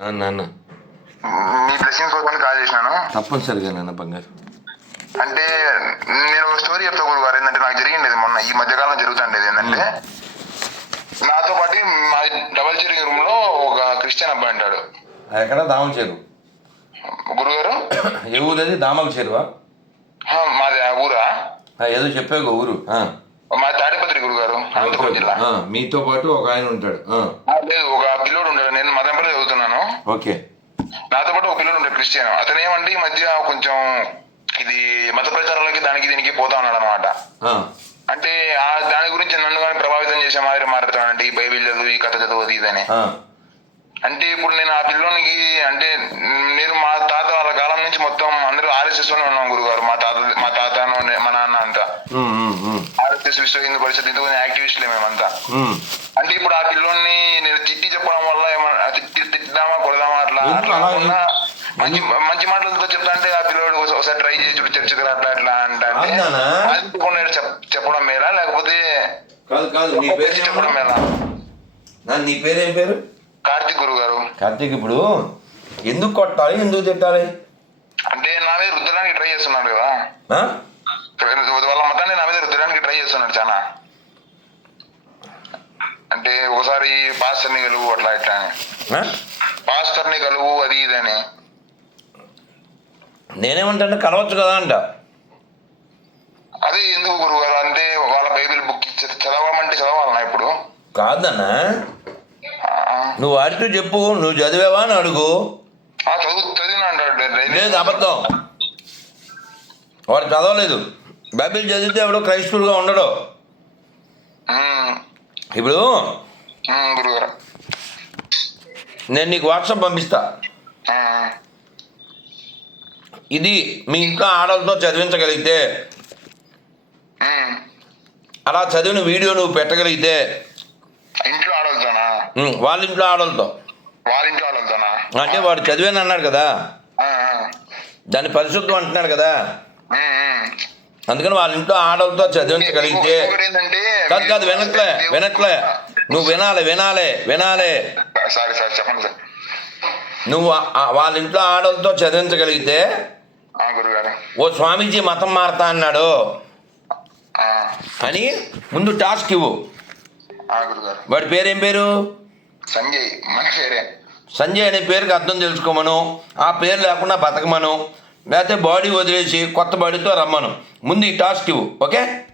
నాన్న మీ బ్లెస్సింగ్స్ కోసం కాల్ చేసినాను. తప్పనిసరిగా నాన్న బంగారు. అంటే నేను ఒక స్టోరీ చెప్తా గురుగారు. ఏంటంటే నాకు జరిగిండేది మొన్న ఈ మధ్యకాలంలో జరుగుతుండేది ఏంటంటే నాతో పాటు మా డబల్ చెరింగ్ రూమ్లో ఒక క్రిస్టియన్ అబ్బాయి అది ఎక్కడ? దామల చెరువు గురుగారు? ఏ ఊరు అది? దామల చెరువా? మాది ఆ ఊరా? ఆ, ఏదో చెప్పావు ఊరు. ఆ. మా తాడిపత్రి గురుగారు అనంతపురం జిల్లా. మీతో పాటు ఒక ఆయన ఉంటాడు. లేదు ఒక పిల్లోడు ఉంటాడు. నేను మదంపల్లి చదువుతున్నాను. ఓకే. నాతో పాటు ఒక పిల్లోడు ఉంటాడు క్రిస్టియన్. అతను ఏమంటే ఈ మధ్య కొంచెం ఇది మత ప్రచారాలకి దానికి దీనికి పోతా ఉన్నాడు అనమాట అంటే ఆ దాని గురించి నన్ను కానీ ప్రభావితం చేసే మాదిరి మాట్లాడుతానంటే ఈ బైబిల్ చదువు ఈ కథ చదువు అది ఇదని అంటే ఇప్పుడు నేను ఆ పిల్లోనికి అంటే నేను మా తాత వాళ్ళ కాలం నుంచి మొత్తం అందరూ ఆర్ఎస్ఎస్లోనే ఉన్నాం గురుగారు మా తాత మా తాతను నే- మా నాన్న అంతా. విశ్వ హిందూ పరిషత్ ఇందుకు యాక్టివిస్టులే మేమంతా. అంటే ఇప్పుడు ఆ పిల్లోని నేను తిట్టి చెప్పడం వల్ల ఏమన్నా తిట్టి తిట్టామా కొడదామా అట్లా అట్లా మంచి మంచి మాటలతో చెప్తా అంటే ఆ పిల్లోడు ఒకసా- ఒకసారి ట్రై చేసి చూడు చర్చకు అట్లా అట్లా అంటే చెప్- చెప్పడం మేలా? లేకపోతే కాదు కాదు నీ పేరు చెప్పడం మేలా? నా పేరేం పేరు? కార్తీక్ గురువు గారు. కార్తీక్ ఇప్పుడు ఎందుకు కొట్టాలి ఎందుకు తిట్టాలి? అంటే నా మీద రుద్దడానికి ట్రై చేస్తున్నాడు కదా ఆ? వాళ్ళ మతాన్ని నా మీద రుద్దడానికి ట్రై చేస్తున్నాడు చాలా అంటే ఒకసారి పాస్టర్ని కలువు అట్లా ఇట్లా అని? పాస్టర్ని కలువు అది ఇది అని. నేనేమంటాను కలవచ్చు కదా అంట. అదే ఎందుకు గురువు గారు? అంటే వాళ్ళ బైబిల్ బుక్ ఇచ్చి చదవమంటే చదవాలన్నా ఇప్పుడు? కాదన్నా. నువ్వు వాడితో చెప్పు నువ్వు చదివావా అని అడుగు. చదువు చదివినా లేదు అబద్ధం. వాడు చదవలేదు. బైబిల్ చదివితే ఎవడో క్రైస్తవుడుగా ఉండడు. ఇప్పుడు నేను నీకు వాట్సాప్ పంపిస్తా ఇది మీ ఇంట్లో ఆడలతో చదివించగలిగితే. అలా చదివిన వీడియో నువ్వు పెట్టగలిగితే ఇంట్లో వాళ్ళ ఇంట్లో ఆడలతో వాళ్ళ ఇంట్లో ఆడవుతానా అంటే వాడు చదివాను అన్నాడు కదా. దాన్ని పరిశుద్ధం అంటున్నాడు కదా. అందుకని వాళ్ళ ఇంట్లో ఆడలతో చదివించగలిగితే ఏంటంటే కాదు కాదు వినట్లే వినట్లే నువ్వు వినాలి వినాలి వినాలి. సారీ సార్ చెప్పండి సార్. నువ్వు వాళ్ళ ఇంట్లో ఆడలతో చదివించగలిగితే ఓ స్వామీజీ మతం మారతా అన్నాడు. అని ముందు టాస్క్ ఇవ్వు. వాడి పేరేం పేరు? సంజయ్. మన పేరే. సంజయ్ అనే పేరుకి అర్థం తెలుసుకోమను. ఆ పేరు లేకుండా బతకమను. లేకపోతే బాడీ వదిలేసి కొత్త బాడీతో రమ్మను. ముందు ఈ టాస్క్ ఇవ్వు ఓకే?